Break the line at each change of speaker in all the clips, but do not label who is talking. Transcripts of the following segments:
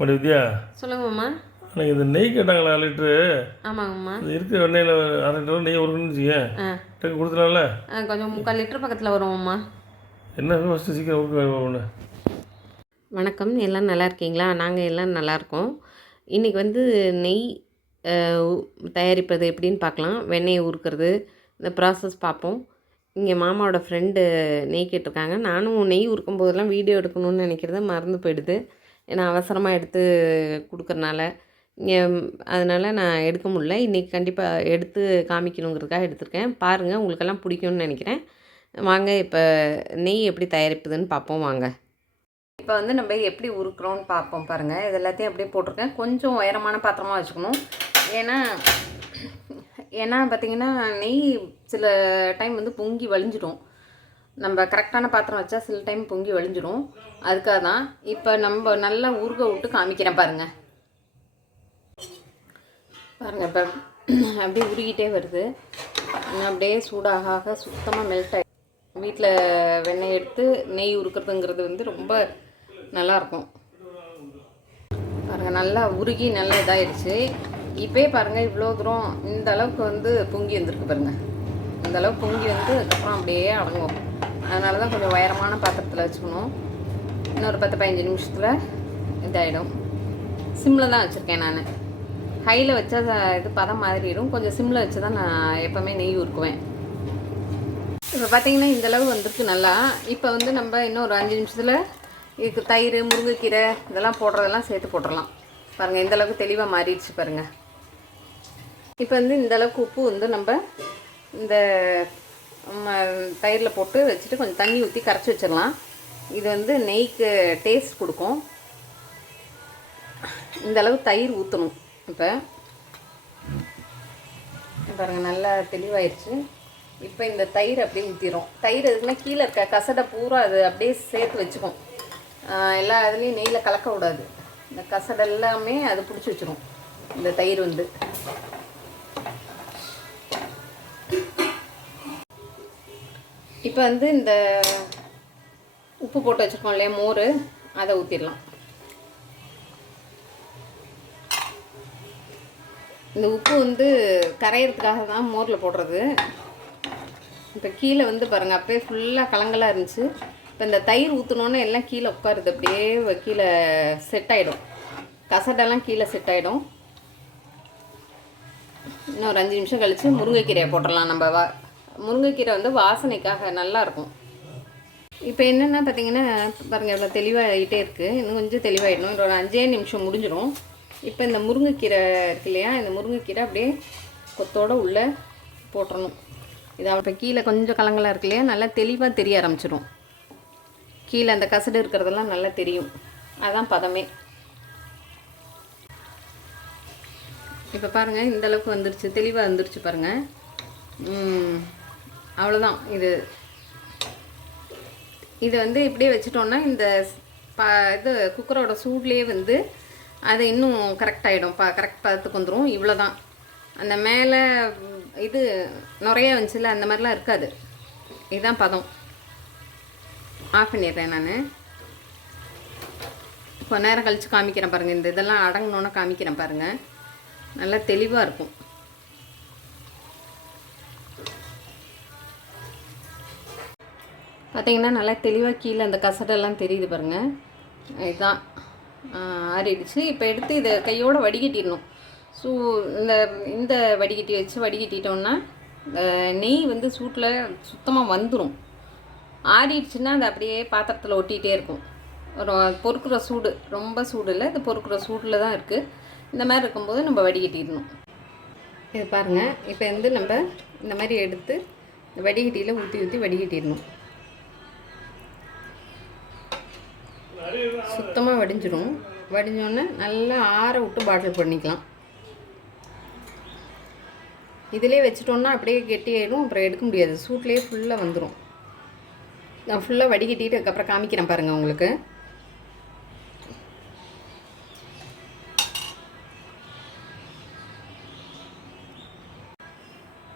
அப்படி வித்யா
சொல்லுங்கம்மா
எனக்கு இந்த நெய் கேட்டாங்களா லிட்ரு
ஆமாங்கம்மா
அது இருக்கிற வெண்ணெயில் அரை லிட்டர் நெய் உருக்குன்னு வச்சுக்கேன்
ஆ. கொஞ்சம் முக்கால் லிட்டர் பக்கத்தில் வருவோம்மா
என்ன ஃபஸ்ட்டு சீக்கிரம் உருக்கு ஒன்று
வணக்கம். எல்லாம் நல்லா இருக்கீங்களா? நாங்கள் எல்லாம் நல்லா இருக்கோம். இன்றைக்கி வந்து நெய் தயாரிப்பது எப்படின்னு பார்க்கலாம். வெண்ணெயை உருக்கிறது இந்த ப்ராசஸ் பார்ப்போம். இங்கே மாமாவோட ஃப்ரெண்டு நெய் கேட்டிருக்காங்க. நானும் நெய் உருக்கும் போதெல்லாம் வீடியோ எடுக்கணும்னு நினைக்கிறத மறந்து போயிடுது. ஏன்னா அவசரமாக எடுத்து கொடுக்குறனால. இங்கே அதனால் நான் எடுக்க முடில இன்றைக்கி கண்டிப்பாக எடுத்து காமிக்கணுங்கிறதுக்காக எடுத்திருக்கேன். பாருங்கள் உங்களுக்கெல்லாம் பிடிக்கும்னு நினைக்கிறேன். வாங்க இப்போ நெய் எப்படி தயாரிப்பதுன்னு பார்ப்போம் வாங்க. இப்போ வந்து நம்ம எப்படி உருக்குறோம்னு பார்ப்போம் பாருங்கள் இது எல்லாத்தையும் அப்படியே போட்டிருக்கேன். கொஞ்சம் உயரமான பாத்திரமாக வச்சுக்கணும். ஏன்னா ஏன்னா பார்த்தீங்கன்னா நெய் சில டைம் வந்து பொங்கி வழிஞ்சிடும். நம்ம கரெக்டான பாத்திரம் வச்சா சில டைம் பொங்கி வழிஞ்சிடும் அதுக்காக தான் இப்போ நம்ம நல்லா ஊறுக விட்டு காமிக்கிறேன் பாருங்கள் பாருங்கள் இப்போ அப்படியே உருகிட்டே வருது. அப்படியே சூடாக ஆக சுத்தமாக மெல்ட் ஆகி வீட்டில் வெண்ணெய் எடுத்து நெய் உருக்குறதுங்கிறது வந்து ரொம்ப நல்லாயிருக்கும் பாருங்கள் நல்லா உருகி நல்லா இதாகிடுச்சு இப்போயே பாருங்கள் இவ்வளோ தூரம் இந்த அளவுக்கு வந்து பொங்கி வந்திருக்கு பாருங்கள் இந்த அளவுக்கு பொங்கி வந்து அதுக்கப்புறம் அப்படியே அடங்குவோம் அதனால தான் கொஞ்சம் உயரமான பாத்திரத்தில் வச்சுக்கணும். இன்னொரு பத்து பதினஞ்சு நிமிஷத்தில் இதாகிடும் சிம்மில் தான் வச்சுருக்கேன் நான். ஹையில் வச்சா இது பதம் மாதிரிடும் கொஞ்சம் சிம்மில் வச்சு தான் நான் எப்போவுமே நெய் உருக்குவேன் இப்போ பார்த்தீங்கன்னா இந்த அளவு வந்திருக்கு நல்லா. இப்போ வந்து நம்ம இன்னும் ஒரு அஞ்சு நிமிஷத்தில் இதுக்கு தயிர் முருங்கைக்கீரை இதெல்லாம் போடுறதெல்லாம் சேர்த்து போட்டுடலாம். பாருங்கள் இந்தளவுக்கு தெளிவாக மாறிடுச்சு பாருங்கள் இப்போ வந்து இந்த அளவுக்கு உப்பு வந்து நம்ம இந்த தயிரில் போட்டு வச்சுட்டு கொஞ்சம் தண்ணி ஊற்றி கரைச்சி வச்சிடலாம். இது வந்து நெய்க்கு டேஸ்ட் கொடுக்கும். இந்த அளவு தயிர் ஊற்றணும் இப்போ. பாருங்கள் நல்லா தெளிவாயிருச்சு. இப்போ இந்த தயிர் அப்படியே ஊற்றிடும் தயிர் எதுக்குன்னா கீழே இருக்க கசடை பூரா அது அப்படியே சேர்த்து வச்சுக்கும். எல்லா இதுலேயும் நெய்யில் கலக்க விடாது இந்த கசடை எல்லாமே அது பிடிச்சி வச்சிரும். இந்த தயிர் வந்து. இப்போ வந்து இந்த உப்பு போட்டு வச்சுருக்கோம் இல்லையா மோர் அதை ஊற்றிடலாம் இந்த உப்பு வந்து கரையிறதுக்காக தான் மோரில் போடுறது. இப்போ கீழே வந்து பாருங்கள் அப்படியே ஃபுல்லாக கலங்கலாக இருந்துச்சு. இப்போ இந்த தயிர் ஊற்றினோன்னே எல்லாம் கீழே உட்காருது அப்படியே கீழே செட் ஆகிடும் கசட்டெல்லாம் கீழே செட் ஆகிடும் இன்னும் ஒரு அஞ்சு நிமிஷம் கழித்து முருங்கைக்கீரையை போட்டுடலாம் நம்ம வா முருங்கைக்கீரை வந்து வாசனைக்காக நல்லா இருக்கும் இப்போ என்னென்னா பார்த்தீங்கன்னா பாருங்கள் இவ்வளோ தெளிவாகிட்டே இருக்குது இன்னும் கொஞ்சம் தெளிவாகிடணும் இன்னும் ஒரு அஞ்சே நிமிஷம் முடிஞ்சிடும் இப்போ இந்த முருங்கைக்கீரை இருக்கு இல்லையா? இந்த முருங்கைக்கீரை அப்படியே கொத்தோட உள்ளே போட்டுடணும் இது இப்போ கீழே கொஞ்சம் கலங்களாக இருக்கு இல்லையா? நல்லா தெளிவாக தெரிய ஆரம்பிச்சிடும் கீழே அந்த கசடு இருக்கிறதெல்லாம் நல்லா தெரியும். அதான் பதமே. இப்போ பாருங்கள் இந்தளவுக்கு வந்துருச்சு. தெளிவாக வந்துருச்சு பாருங்கள் அவ்வளோதான் இது இதை வந்து இப்படியே வச்சுட்டோன்னா இந்த ப இது குக்கரோட சூட்லேயே வந்து அது இன்னும் கரெக்ட் ஆகிடும் ப கரெக்ட் பதத்துக்கு வந்துடும் இவ்வளோ தான் அந்த மேலே இது நிறைய வந்துச்சுல அந்த மாதிரிலாம் இருக்காது. இதுதான் பதம். ஆஃப் பண்ணிடுறேன் நான். கொஞ்ச நேரம் கழித்து காமிக்கிறேன் பாருங்கள் இந்த இதெல்லாம் அடங்கினோன்னே காமிக்கிறேன் பாருங்கள் நல்லா தெளிவாக இருக்கும். பார்த்திங்கன்னா நல்லா தெளிவாக கீழே அந்த கசடெல்லாம் தெரியுது பாருங்கள் இதுதான் ஆறிடுச்சு. இப்போ எடுத்து இதை கையோடு வடிகட்டிடணும். ஸோ இந்த இந்த வடிகட்டி வச்சு வடிகட்டிட்டோம்னா இந்த நெய் வந்து சூட்டில் சுத்தமாக வந்துடும் ஆறிடுச்சுன்னா அது அப்படியே பாத்திரத்தில் ஒட்டிகிட்டே இருக்கும். ஒரு பொறுக்கிற சூடு. ரொம்ப சூடு இல்லை. இது பொறுக்கிற சூடில் தான் இருக்குது இந்த மாதிரி இருக்கும்போது நம்ம வடிகட்டிடணும். இது பாருங்கள் இப்போ வந்து நம்ம இந்த மாதிரி எடுத்து வடிகட்டியில் ஊற்றி ஊற்றி வடிகட்டிடணும். சுத்தமாக வடிஞ்சிடும் வடிஞ்சோடனே நல்லா ஆற விட்டு பாட்டில் பண்ணிக்கலாம். இதிலே வச்சிட்டோம்னா அப்படியே கெட்டியாயிடும் அப்புறம் எடுக்க முடியாது. சூட்லேயே ஃபுல்லாக வந்துடும் நான் ஃபுல்லாக வடிகட்டிட்டு அதுக்கப்புறம் காமிக்கிறேன் பாருங்கள் உங்களுக்கு.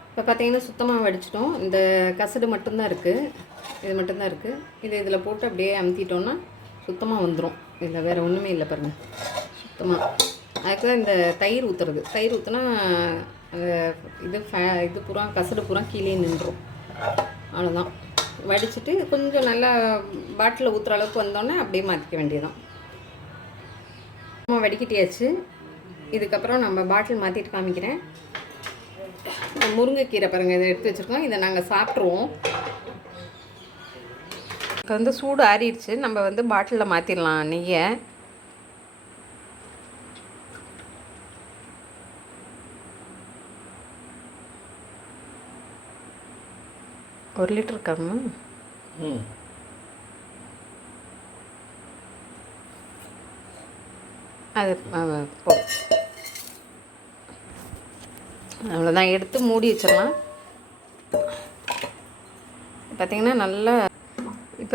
இப்போ பார்த்தீங்கன்னா சுத்தமாக வடிச்சிட்டோம். இந்த கசடு மட்டும்தான் இருக்குது இது மட்டும்தான் இருக்குது இது இதில் போட்டு அப்படியே அமுத்திட்டோன்னா சுத்தமாக வந்துடும் இதில் வேறு ஒன்றுமே இல்லை பாருங்கள் சுத்தமாக அதுக்கு தான் இந்த தயிர் ஊற்றுறது தயிர் ஊற்றுனா இது ஃபே இது பூரா கசடு பூரா கீழே நின்றுடும் அவ்வளோதான் வடிச்சிட்டு கொஞ்சம் நல்லா பாட்டிலில் ஊற்றுற அளவுக்கு வந்தோடனே அப்படியே மாற்றிக்க வேண்டியதுதான். நம்ம வடிக்கிட்டியாச்சு இதுக்கப்புறம் நம்ம பாட்டில் மாற்றிட்டு காமிக்கிறேன். முருங்கைக்கீரை பாருங்கள் இதை எடுத்து வச்சுருக்கோம். இதை நாங்கள் சாப்பிட்ருவோம் இப்போ வந்து சூடு ஆறிடுச்சு. நம்ம வந்து பாட்டிலில் மாற்றிடலாம் நெய்யை. ஒரு லிட்டர் கம்மு.
ம்.
அது போ. அவ்வளோதான் எடுத்து மூடி வச்சிடலாம். பார்த்திங்கன்னா நல்லா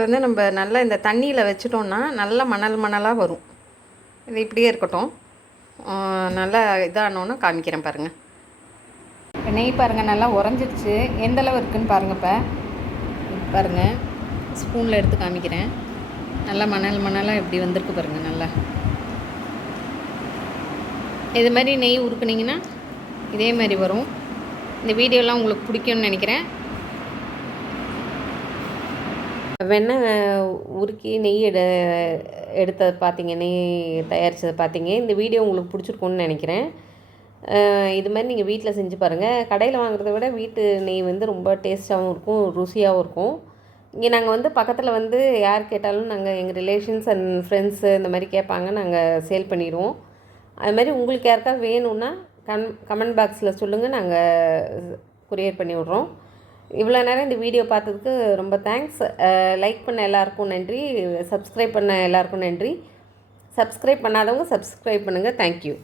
இப்போ வந்து நம்ம நல்லா இந்த தண்ணியில் வச்சிட்டோம்னா நல்லா மணல் மணலாக வரும். இது இப்படியே இருக்கட்டும். நல்லா இதானோன்னு காமிக்கிறேன் பாருங்கள் நெய் பாருங்கள் நல்லா உறைஞ்சிருச்சு. எந்த அளவு பாருங்கள் இப்போ. பாருங்கள் ஸ்பூனில் எடுத்து காமிக்கிறேன். நல்லா மணல் மணலாக எப்படி வந்திருக்கு பாருங்கள் நல்லா. இது மாதிரி நெய் உருக்குனீங்கன்னா இதே மாதிரி வரும். இந்த வீடியோலாம் உங்களுக்கு பிடிக்கும்னு நினைக்கிறேன். வெண்ணெய் உருக்கி நெய் எடு எடுத்ததை பார்த்தீங்க நெய் தயாரித்ததை பார்த்தீங்க இந்த வீடியோ உங்களுக்கு பிடிச்சிருக்கும்னு நினைக்கிறேன். இது மாதிரி நீங்கள் வீட்டில் செஞ்சு பாருங்கள் கடையில் வாங்குறத விட வீட்டு நெய் வந்து ரொம்ப டேஸ்ட்டாகவும் இருக்கும் ருசியாகவும் இருக்கும். இங்கே நாங்கள் வந்து பக்கத்தில் வந்து யார் கேட்டாலும் நாங்கள் எங்கள் ரிலேஷன்ஸ் அண்ட் ஃப்ரெண்ட்ஸு இந்த மாதிரி கேட்பாங்க நாங்கள் சேல் பண்ணிடுவோம். அது மாதிரி உங்களுக்கு யாருக்காவது வேணும்னா கன் கமெண்ட் பாக்ஸில் சொல்லுங்கள் நாங்கள் கொரியர் பண்ணி விட்றோம். இவ்வளோ நேரம் இந்த வீடியோ பார்த்ததுக்கு ரொம்ப தேங்க்ஸ் லைக் பண்ண எல்லாருக்கும் நன்றி. சப்ஸ்கிரைப் பண்ண எல்லாருக்கும் நன்றி. சப்ஸ்கிரைப் பண்ணாதவங்க சப்ஸ்கிரைப் பண்ணுங்கள் தேங்க்யூ